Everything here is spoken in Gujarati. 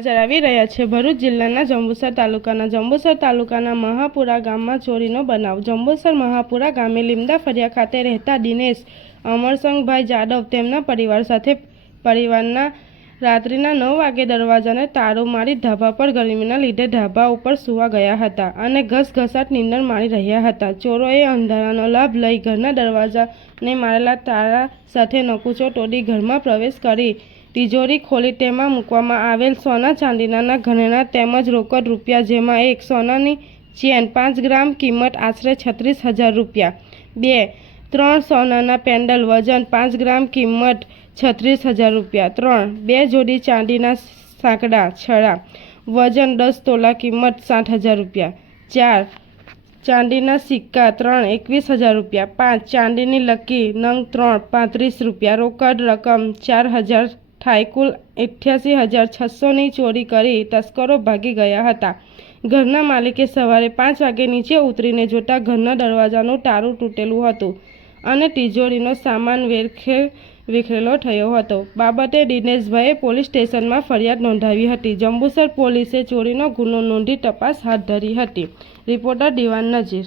જણાવી રહ્યા છે, ભરૂચ જિલ્લાના જંબુસર તાલુકાના. જંબુસર તાલુકાના મહાપુરા ગામમાં ચોરીનો બનાવ. જંબુસર મહાપુરા ગામે લીમડા ફરિયા ખાતે રહેતા દિનેશ અમરસંગભાઈ જાદવ તેમના પરિવાર સાથે પરિવારના રાત્રિના નવ વાગે દરવાજાને તારો મારી ધાબા પર ગરમીના લીધે ધાબા ઉપર સૂવા ગયા હતા અને ઘસઘસાટ નીંદર મારી રહ્યા હતા. ચોરોએ અંધારાનો લાભ લઈ ઘરના દરવાજાને મારેલા તાળા સાથે નકુચો તોડી ઘરમાં પ્રવેશ કરી તિજોરી ખોલી તેમાં મૂકવામાં આવેલ સોના ચાંદીના ઘરેણા તેમજ રોકડ રૂપિયા, જેમાં એક સોનાની ચેન પાંચ ગ્રામ, કિંમત આશરે છત્રીસ હજાર રૂપિયા. બે, ત્રણ સોનાના પેન્ડલ વજન પાંચ ગ્રામ, કિંમત છત્રીસ હજાર રૂપિયા. ત્રણ, બે જોડી ચાંદીના સાંકડા છડા વજન દસ તોલા, કિંમત સાઠ હજાર રૂપિયા. ચાર, ચાંદીના સિક્કા ત્રણ, એકવીસ હજાર રૂપિયા. પાંચ, ચાંદીની લકી નંગ ત્રણ, પાંત્રીસ રૂપિયા. રોકડ રકમ ચાર હજાર થાય કુલ અઠ્યાસી હજાર છસોની ચોરી કરી તસ્કરો ભાગી ગયા હતા. ઘરના માલિકે સવારે પાંચ વાગે નીચે ઉતરીને જોતા ઘરના દરવાજાનું તારું તૂટેલું હતું અને તિજોરીનો સામાન વેરખેર વિખરેલો થયો હતો. બાબતે દિનેશભાઈએ પોલીસ સ્ટેશનમાં ફરિયાદ નોંધાવી હતી. જંબુસર પોલીસે ચોરીનો ગુનો નોંધી તપાસ હાથ ધરી હતી. રિપોર્ટર દિવાન નજીર